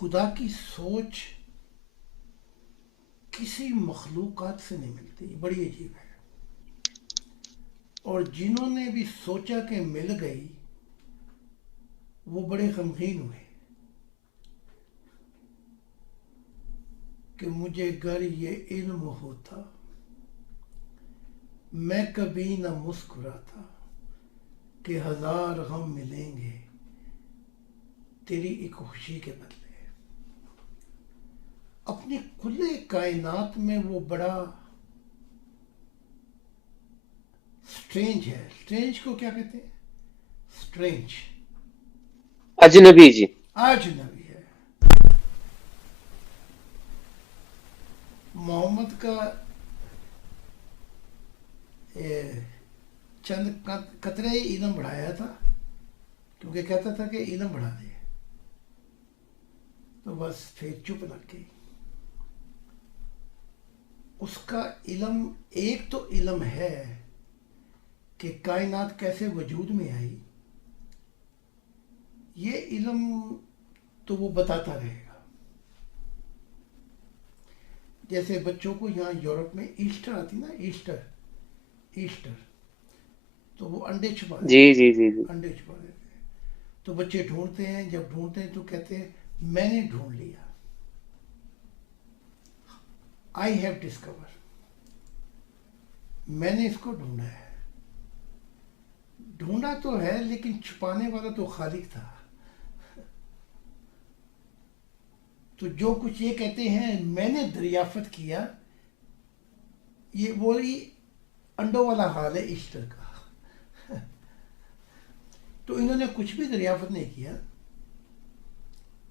خدا کی سوچ کسی مخلوقات سے نہیں ملتی، بڑی عجیب ہے۔ اور جنہوں نے بھی سوچا کہ مل گئی وہ بڑے غمگین ہوئے کہ مجھے گر یہ علم ہوتا میں کبھی نہ مسکراتا کہ ہزار غم ملیں گے تیری ایک خوشی کے بدلے۔ اپنی کل کائنات میں وہ بڑا سٹرینج ہے۔ سٹرینج کو کیا کہتے ہیں؟ سٹرینج، اجنبی جی۔ اجنبی ہے۔ محمد کا چند قطرے ہی علم بڑھایا تھا، کیونکہ کہتا تھا کہ علم بڑھا دے، تو بس پھر چپ لگ گئی۔ اس کا علم ایک تو علم ہے کہ کائنات کیسے وجود میں آئی، یہ علم تو وہ بتاتا رہے گا۔ جیسے بچوں کو یہاں یورپ میں ایسٹر آتی نا، ایسٹر تو وہ انڈے چھپا جی دیتے جی جی جی۔ ہیں، انڈے چھپا دیتے ہیں، تو بچے ڈھونڈتے ہیں، جب ڈھونڈتے ہیں تو کہتے ہیں میں نے ڈھونڈ لیا، آئی ہیو ڈسکور، میں نے اس کو ڈھونڈا ہے۔ ڈھونڈا تو ہے لیکن چھپانے والا تو خالق تھا۔ تو جو کچھ یہ کہتے ہیں میں نے دریافت کیا، یہ وہی انڈوں والا حال ہے ایسٹر کا۔ تو انہوں نے کچھ بھی دریافت نہیں کیا،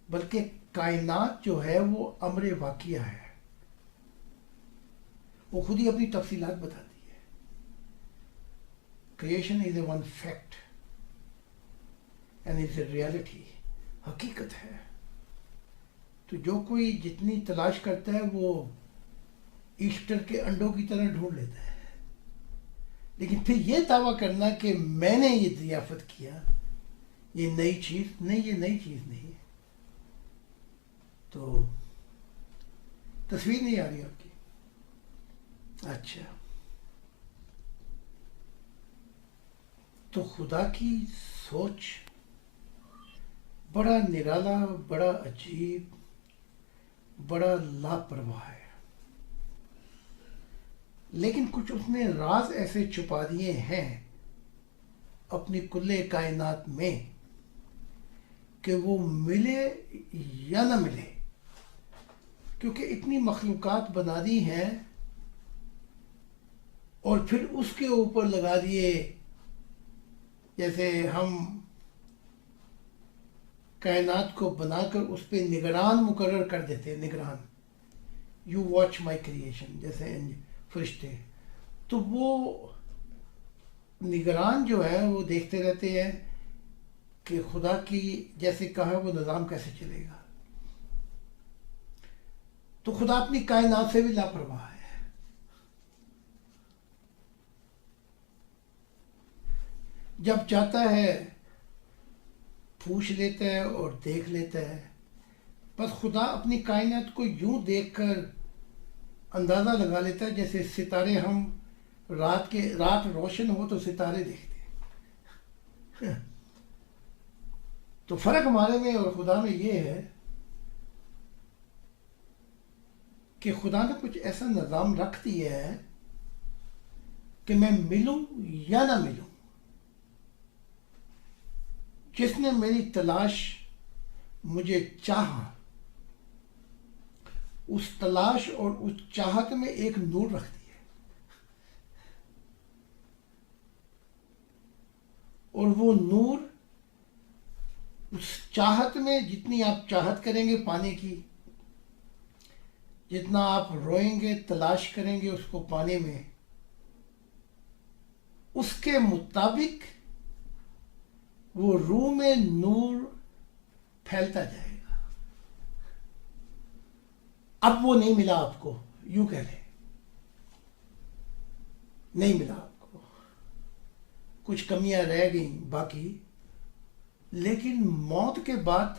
بلکہ کائنات جو ہے وہ امر واقعہ ہے، وہ خود ہی اپنی تفصیلات بتاتی ہے۔ Creation is a one fact and is a reality, حقیقت ہے۔ تو جو کوئی جتنی تلاش کرتا ہے وہ ایسٹر کے انڈوں کی طرح ڈھونڈ لیتا ہے، لیکن پھر یہ دعویٰ کرنا کہ میں نے یہ دریافت کیا، یہ نئی چیز نہیں، یہ نئی چیز نہیں ہے۔ تو تصویر نہیں آ رہی آپ کی؟ اچھا، تو خدا کی سوچ بڑا نرالا، بڑا عجیب، بڑا لاپرواہ ہے، لیکن کچھ اس نے راز ایسے چھپا دیے ہیں اپنی کل کائنات میں کہ وہ ملے یا نہ ملے، کیونکہ اتنی مخلوقات بنا دی ہیں اور پھر اس کے اوپر لگا دیے، جیسے ہم کائنات کو بنا کر اس پہ نگران مقرر کر دیتے ہیں، نگران، یو واچ مائی کریشن، جیسے فرشتے، تو وہ نگران جو ہے وہ دیکھتے رہتے ہیں کہ خدا کی جیسے کہا وہ نظام کیسے چلے گا۔ تو خدا اپنی کائنات سے بھی لاپرواہ ہے۔ جب چاہتا ہے پوچھ لیتا ہے اور دیکھ لیتا ہے، بس خدا اپنی کائنات کو یوں دیکھ کر اندازہ لگا لیتا ہے جیسے ستارے، ہم رات روشن ہو تو ستارے دیکھتے ہیں۔ تو فرق ہمارے میں اور خدا میں یہ ہے کہ خدا نے کچھ ایسا نظام رکھ دیا ہے کہ میں ملوں یا نہ ملوں، جس نے میری تلاش مجھے چاہا، اس تلاش اور اس چاہت میں ایک نور رکھ دیا، اور وہ نور اس چاہت میں جتنی آپ چاہت کریں گے پانے کی، جتنا آپ روئیں گے تلاش کریں گے اس کو پانے میں، اس کے مطابق وہ روح میں نور پھیلتا جائے گا۔ اب وہ نہیں ملا آپ کو، یوں کہہ لیں، نہیں ملا آپ کو، کچھ کمیاں رہ گئیں باقی، لیکن موت کے بعد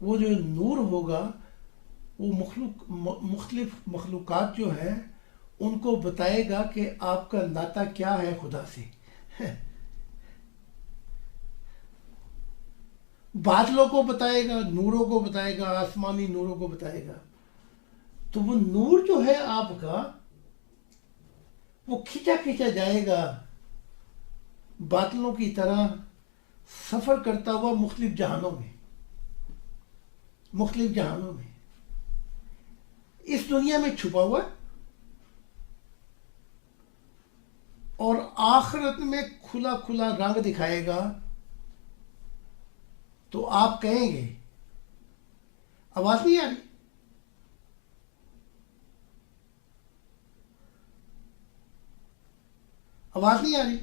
وہ جو نور ہوگا وہ مختلف مخلوقات جو ہیں ان کو بتائے گا کہ آپ کا ناطہ کیا ہے خدا سے. بادلوں کو بتائے گا، نوروں کو بتائے گا، آسمانی نوروں کو بتائے گا. تو وہ نور جو ہے آپ کا وہ کھینچا کھینچا جائے گا بادلوں کی طرح، سفر کرتا ہوا مختلف جہانوں میں، مختلف جہانوں میں. اس دنیا میں چھپا ہوا ہے اور آخرت میں کھلا کھلا رنگ دکھائے گا. تو آپ کہیں گے، آواز نہیں آ رہی؟ آواز نہیں آ رہی؟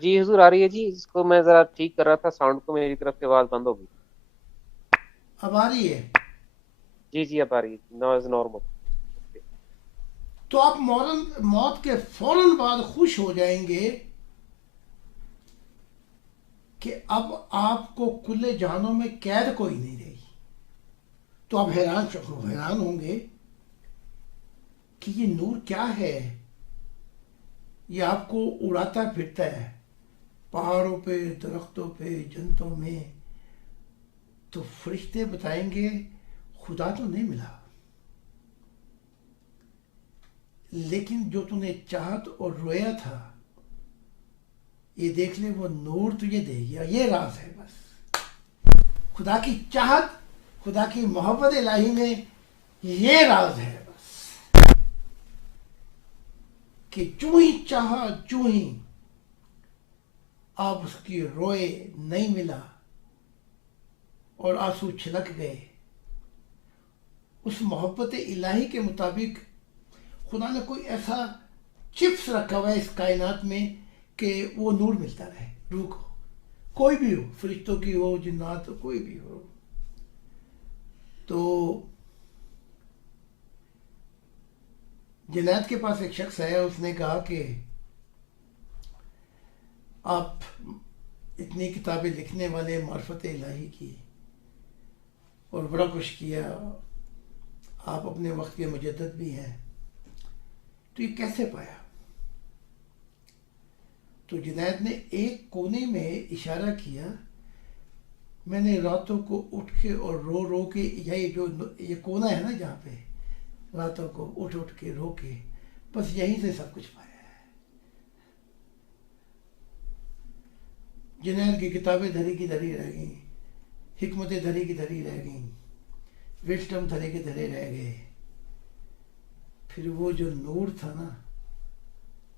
جی حضور آ رہی ہے جی. اس کو میں ذرا ٹھیک کر رہا تھا ساؤنڈ کو، میری طرف سے آواز بند ہو گئی. اب آ رہی ہے؟ جی جی اب آ رہی ہے، نوائز نارمل. تو آپ موت کے فوراً بعد خوش ہو جائیں گے کہ اب آپ کو کھلے جہانوں میں قید کوئی نہیں رہی. تو آپ حیران ہوں گے کہ یہ نور کیا ہے. یہ آپ کو اڑاتا پھرتا ہے پہاڑوں پہ، درختوں پہ، جنتوں میں. تو فرشتے بتائیں گے خدا تو نہیں ملا، لیکن جو تو نے چاہت اور رویا تھا یہ دیکھ لے، وہ نور تجھے دے گیا. یہ راز ہے بس. خدا کی چاہت، خدا کی محبت الہی میں یہ راز ہے بس، کہ جو ہی چاہا جو ہی آپ اس کی روئے، نہیں ملا اور آنسو چھلک گئے. اس محبت الہی کے مطابق خدا نے کوئی ایسا چپس رکھا ہوا ہے اس کائنات میں کہ وہ نور ملتا رہے روح کو. کوئی بھی ہو، فرشتوں کی ہو، جنات ہو، کوئی بھی ہو. تو جنید کے پاس ایک شخص ہے، اس نے کہا کہ آپ اتنی کتابیں لکھنے والے، معرفت الہی کی، اور بڑا کچھ کیا، آپ اپنے وقت کے مجدد بھی ہیں، تو یہ کیسے پایا؟ تو جنید نے ایک کونے میں اشارہ کیا، میں نے راتوں کو اٹھ کے اور رو رو کے، یہ کونا ہے نا جہاں پہ راتوں کو اٹھ اٹھ کے رو کے، بس یہیں سے سب کچھ پایا ہے. جنید کی کتابیں دھری کی دھری رہ گئیں، حکمتیں دھری کی دھری رہ گئیں، وزڈم دھرے کے دھرے رہ گئے. پھر وہ جو نور تھا نا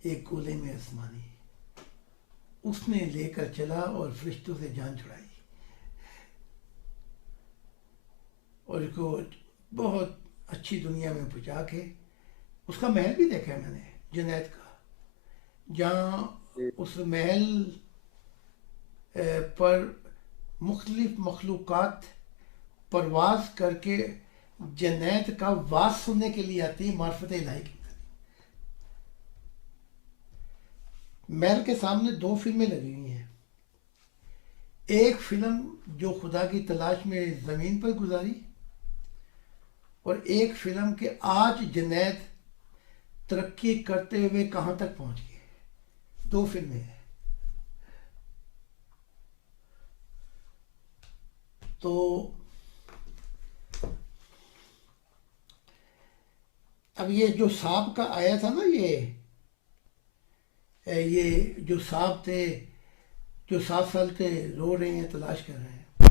ایک گولے میں آسمانی، اس نے لے کر چلا اور فرشتوں سے جان چھڑائی، اور اس کو بہت اچھی دنیا میں پہنچا کے، اس کا محل بھی دیکھا ہے میں نے جنید کا، جہاں جی اس محل پر مختلف مخلوقات پرواز کر کے جنید کا واز سننے کے لیے آتی ہے معرفت الہی کی. محل کے سامنے 2 فلمیں لگی ہوئی ہیں. ایک فلم جو خدا کی تلاش میں زمین پر گزاری، اور ایک فلم کہ آج جنید ترقی کرتے ہوئے کہاں تک پہنچ گئے. 2 فلمیں ہیں. تو اب یہ جو سانپ کا آیا تھا نا، یہ جو سانپ تھے جو 7 سال سے رو رہے ہیں، تلاش کر رہے ہیں.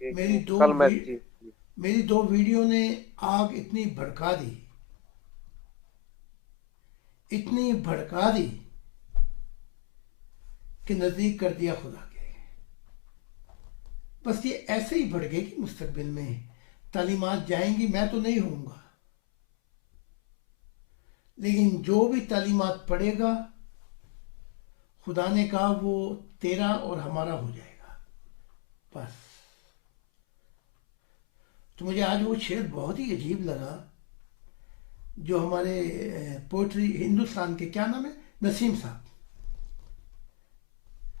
جی میری جی دو کل میں وی- جی جی میری 2 ویڈیو نے آگ اتنی بھڑکا دی، اتنی بھڑکا دی کہ نزدیک کر دیا خدا کے. بس یہ ایسے ہی بڑھے گی مستقبل میں، تعلیمات جائیں گی، میں تو نہیں ہوں گا، لیکن جو بھی تعلیمات پڑھے گا خدا نے کہا وہ تیرا اور ہمارا ہو جائے گا. بس. تو مجھے آج وہ شعر بہت ہی عجیب لگا جو ہمارے پوئٹری ہندوستان کے، کیا نام ہے، نسیم صاحب،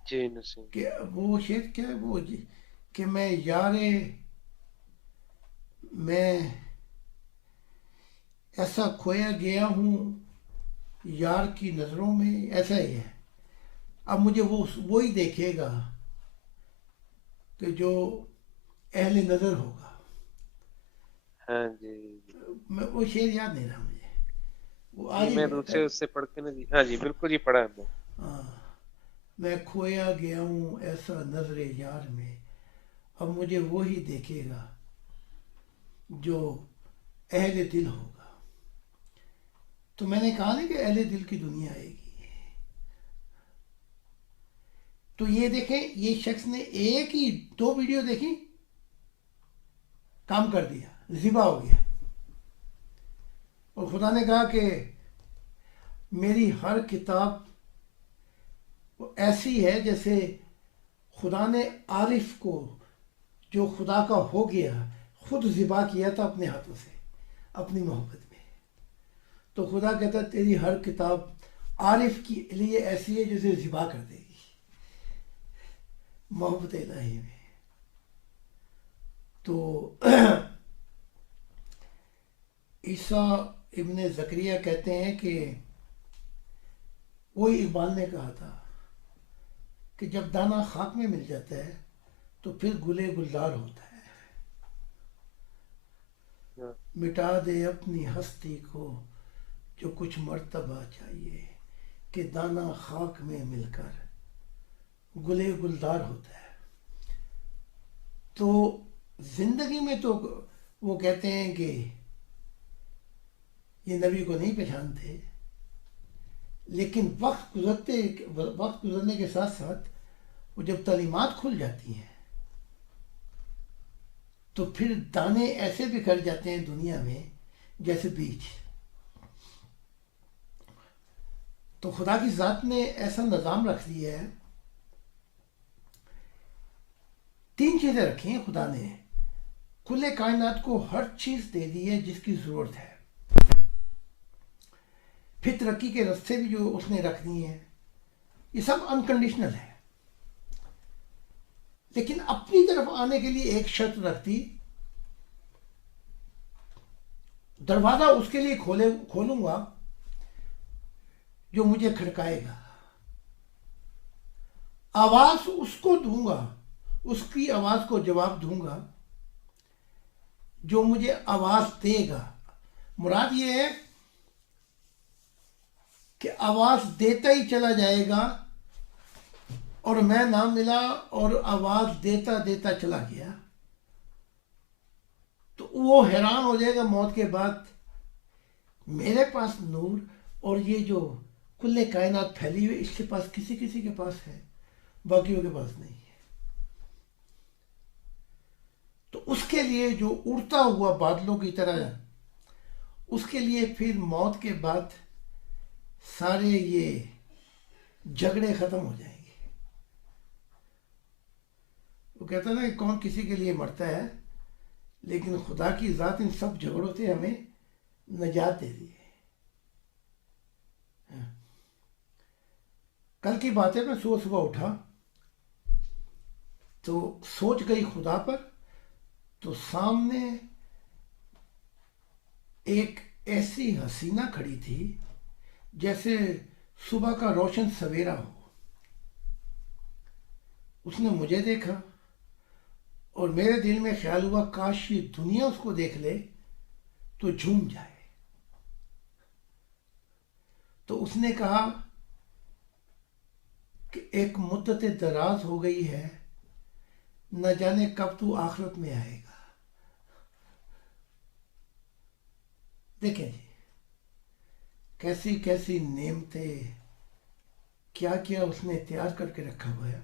جی نسیم. کہ وہ شعر کیا ہے وہ جی کہ میں میں ایسا کھویا گیا ہوں یار کی نظروں میں، ایسا ہی ہے. اب مجھے وہی دیکھے گا کہ جو اہل نظر ہوگا. ہاں جی وہ شعر یاد نہیں رہا مجھے، وہ جی، آج ہی میں میں دوسرے اس سے پڑھ کے نا جی. ہاں جی بالکل جی، پڑھا ہے ہم نے. ہاں، میں کھویا گیا ہوں ایسا نظر یار میں، اب مجھے وہی دیکھے گا جو اہل دل ہوگا. تو میں نے کہا نا کہ اہل دل کی دنیا آئے گی. تو یہ دیکھیں، یہ شخص نے ایک ہی 2 ویڈیو دیکھی، کام کر دیا، ذبح ہو گیا. اور خدا نے کہا کہ میری ہر کتاب ایسی ہے جیسے خدا نے عارف کو جو خدا کا ہو گیا خود ذبح کیا تھا اپنے ہاتھوں سے اپنی محبت میں. تو خدا کہتا ہے تیری ہر کتاب عارف کے لیے ایسی ہے جسے ذبح کر دے گی محبت الہی میں. تو عیسیٰ ابن زکریا کہتے ہیں کہ وہی اقبال نے کہا تھا کہ جب دانہ خاک میں مل جاتا ہے تو پھر گلے گلزار ہوتا ہے. ہاں مٹا دے اپنی ہستی کو جو کچھ مرتبہ چاہیے کہ دانہ خاک میں مل کر گلے گلزار ہوتا ہے. تو زندگی میں تو وہ کہتے ہیں کہ یہ نبی کو نہیں پہچانتے، لیکن وقت گزرنے کے ساتھ ساتھ وہ جب تعلیمات کھل جاتی ہیں تو پھر دانے ایسے بکھر جاتے ہیں دنیا میں جیسے بیج. تو خدا کی ذات نے ایسا نظام رکھ دیا ہے. 3 چیزیں رکھی ہیں خدا نے. کل کائنات کو ہر چیز دے دی ہے جس کی ضرورت ہے. پھر ترقی کے راستے بھی جو اس نے رکھ دیے ہیں، یہ سب انکنڈیشنل ہے. لیکن اپنی طرف آنے کے لیے ایک شرط رکھتی، دروازہ اس کے لیے کھولوں گا جو مجھے کھڑکائے گا. آواز اس کو دوں گا، اس کی آواز کو جواب دوں گا جو مجھے آواز دے گا. مراد یہ ہے کہ آواز دیتا ہی چلا جائے گا اور میں نہ ملا اور آواز دیتا دیتا چلا گیا تو وہ حیران ہو جائے گا موت کے بعد، میرے پاس نور اور یہ جو کل کائنات پھیلی ہوئی اس کے پاس کسی کے پاس ہے، باقیوں کے پاس نہیں ہے. تو اس کے لیے جو اڑتا ہوا بادلوں کی طرح ہے، اس کے لیے پھر موت کے بعد سارے یہ جھگڑے ختم ہو جائیں گے. وہ کہتا ہے نا کہ کون کسی کے لیے مرتا ہے، لیکن خدا کی ذات ان سب جھگڑوں سے ہمیں نجات دے دی ہے. کل کی بات ہے، میں صبح اٹھا تو سوچ گئی خدا پر، تو سامنے ایک ایسی حسینہ کھڑی تھی جیسے صبح کا روشن سویرا ہو. اس نے مجھے دیکھا اور میرے دل میں خیال ہوا کاش یہ دنیا اس کو دیکھ لے تو جھوم جائے. تو اس نے کہا کہ ایک مدت دراز ہو گئی ہے، نہ جانے کب تو آخرت میں آئے گا. دیکھیں جی، کیسی کیسی نعمتیں، کیا کیا اس نے تیار کر کے رکھا ہوا ہے.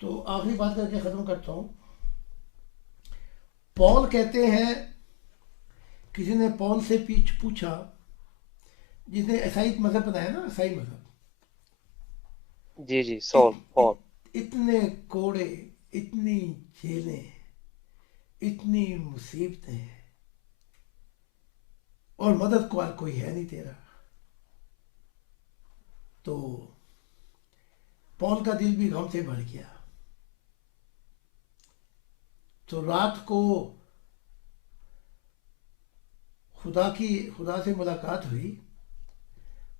تو آخری بات کر کے ختم کرتا ہوں. پول کہتے ہیں، کسی نے پول سے پوچھا، جس نے عیسائی مذہب بنایا نا، عیسائی مذہب، جی سول پال. اتنے کوڑے، اتنی جیلیں، اتنی مصیبتیں، اور مدد کو کوئی ہے نہیں تیرا. تو پول کا دل بھی غم سے بھر گیا. تو رات کو خدا سے ملاقات ہوئی.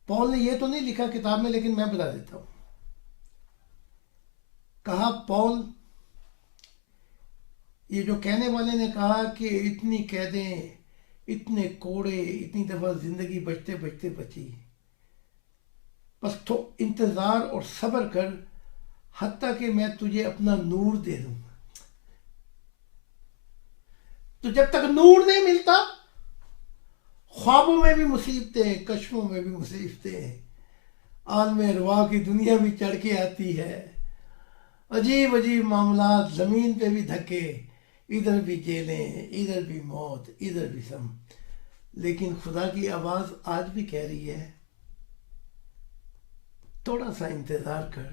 پال نے یہ تو نہیں لکھا کتاب میں، لیکن میں بتا دیتا ہوں. کہا پال، یہ جو کہنے والے نے کہا کہ اتنی قیدیں، اتنے کوڑے، اتنی دفعہ زندگی بچتے بچتے بچی، بس تو انتظار اور صبر کر حتیٰ کہ میں تجھے اپنا نور دے دوں. تو جب تک نور نہیں ملتا، خوابوں میں بھی مصیبتیں، کشفوں میں بھی مصیبتیں، عالم ارواح کی دنیا بھی چڑھ کے آتی ہے، عجیب عجیب معاملات، زمین پہ بھی دھکے، ادھر بھی جیلیں، ادھر بھی موت، ادھر بھی سم. لیکن خدا کی آواز آج بھی کہہ رہی ہے تھوڑا سا انتظار کر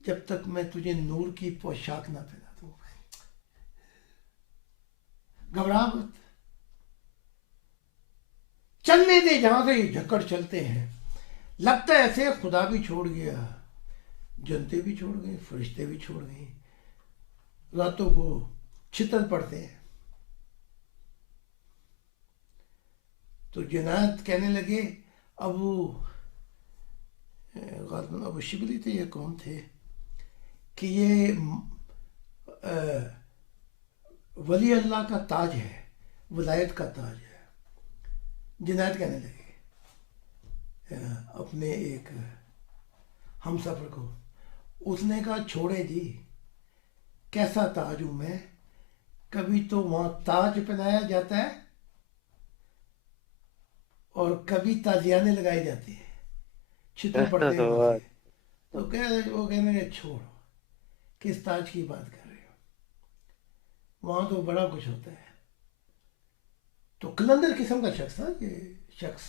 جب تک میں تجھے نور کی پوشاک نہ پہنا دوں. گھبرا مت، چلنے دے جہاں سے یہ جھکڑ چلتے ہیں. لگتا ہے ایسے خدا بھی چھوڑ گیا، جنتے بھی چھوڑ گئے، فرشتے بھی چھوڑ گئے، راتوں کو چھتر پڑتے ہیں. تو جنات کہنے لگے، ابو شبلی تھے، یہ کون تھے، کہ یہ ولی اللہ کا تاج ہے، ولایت کا تاج ہے. جنات کہنے لگے اپنے ایک ہم سفر کو. اس نے کہا چھوڑے جی، کیسا تاج ہوں میں. کبھی تو وہاں تاج پہنایا جاتا ہے اور کبھی تازیانے لگائے جاتے ہیں، چھتر پڑتے ہیں وہاں سے. تو وہ کہنے لگے چھوڑ، کس تاج کی بات کر رہے ہو، وہاں تو بڑا کچھ ہوتا ہے. تو کلندر قسم کا شخص تھا یہ شخص،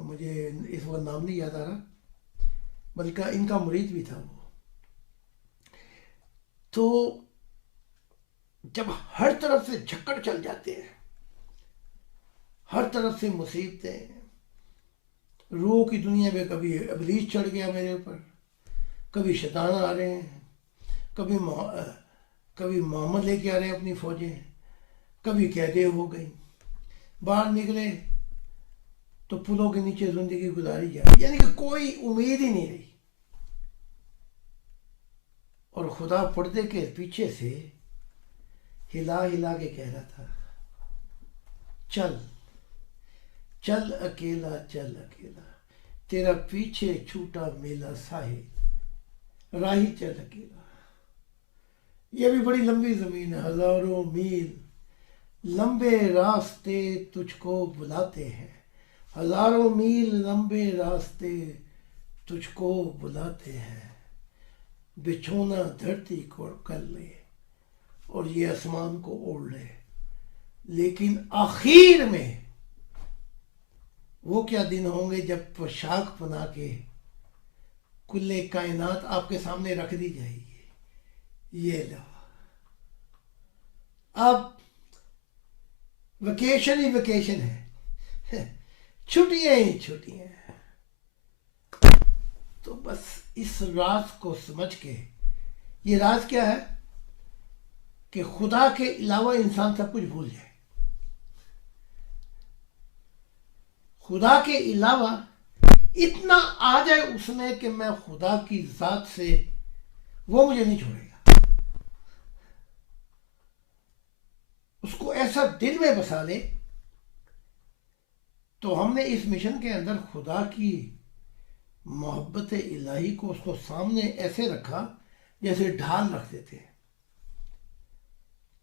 مجھے اس وقت نام نہیں یاد آ رہا، بلکہ ان کا مرید بھی تھا وہ. تو جب ہر طرف سے جھکڑ چل جاتے ہیں، ہر طرف سے مصیبتیں، روح کی دنیا میں کبھی ابلیس چڑھ گیا میرے اوپر، کبھی شیطان آ رہے ہیں، کبھی محمد لے کے آ رہے ہیں اپنی فوجیں، کبھی قیدیں ہو گئی، باہر نکلے تو پلوں کے نیچے زندگی گزاری جائے، یعنی کہ کوئی امید ہی نہیں رہی. اور خدا پردے کے پیچھے سے ہلا ہلا کے کہہ رہا تھا چل چل اکیلا، چل اکیلا، تیرا پیچھے چھوٹا میلا ساحل، راہی چل اکیلا. یہ بھی بڑی لمبی زمین ہے، ہزاروں میل لمبے راستے تجھ کو بلاتے ہیں، ہزاروں میل لمبے راستے تجھ کو بلاتے ہیں. بچھونا دھرتی کو کر لے اور یہ آسمان کو اوڑھ لے، لیکن آخر میں وہ کیا دن ہوں گے جب پوشاک بنا کے کل کائنات آپ کے سامنے رکھ دی جائے گی. یہ لو، اب ویکیشن ہی ویکیشن ہے، چھٹیاں ہی چھٹیاں ہیں. تو بس اس راز کو سمجھ کے، یہ راز کیا ہے کہ خدا کے علاوہ انسان سب کچھ بھول جائے. خدا کے علاوہ اتنا آ جائے اس میں کہ میں خدا کی ذات سے، وہ مجھے نہیں چھوڑے گا. اس کو ایسا دل میں بسا لے. تو ہم نے اس مشن کے اندر خدا کی محبت الہی کو اس کو سامنے ایسے رکھا جیسے ڈھال رکھ دیتے ہیں.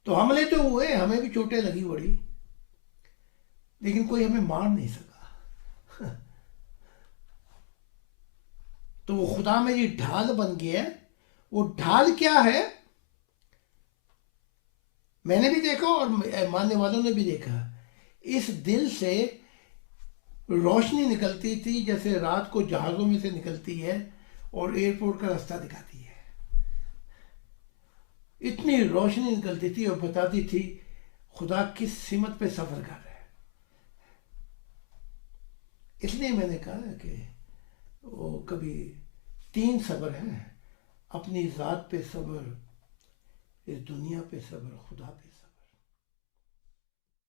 تو حملے تو ہوئے، ہمیں بھی چوٹیں لگی بڑی، لیکن کوئی ہمیں مار نہیں سکا. تو وہ خدا میری ڈھال بن گیا. وہ ڈھال کیا ہے میں نے بھی دیکھا اور ماننے والوں نے بھی دیکھا. اس دل سے روشنی نکلتی تھی جیسے رات کو جہازوں میں سے نکلتی ہے اور ایئرپورٹ کا راستہ دکھاتی ہے. اتنی روشنی نکلتی تھی اور بتاتی تھی خدا کس سمت پہ سفر کر رہا ہے. اس لیے میں نے کہا کہ وہ کبھی 3 صبر ہیں، اپنی ذات پہ صبر، اس دنیا پہ صبر خدا پہ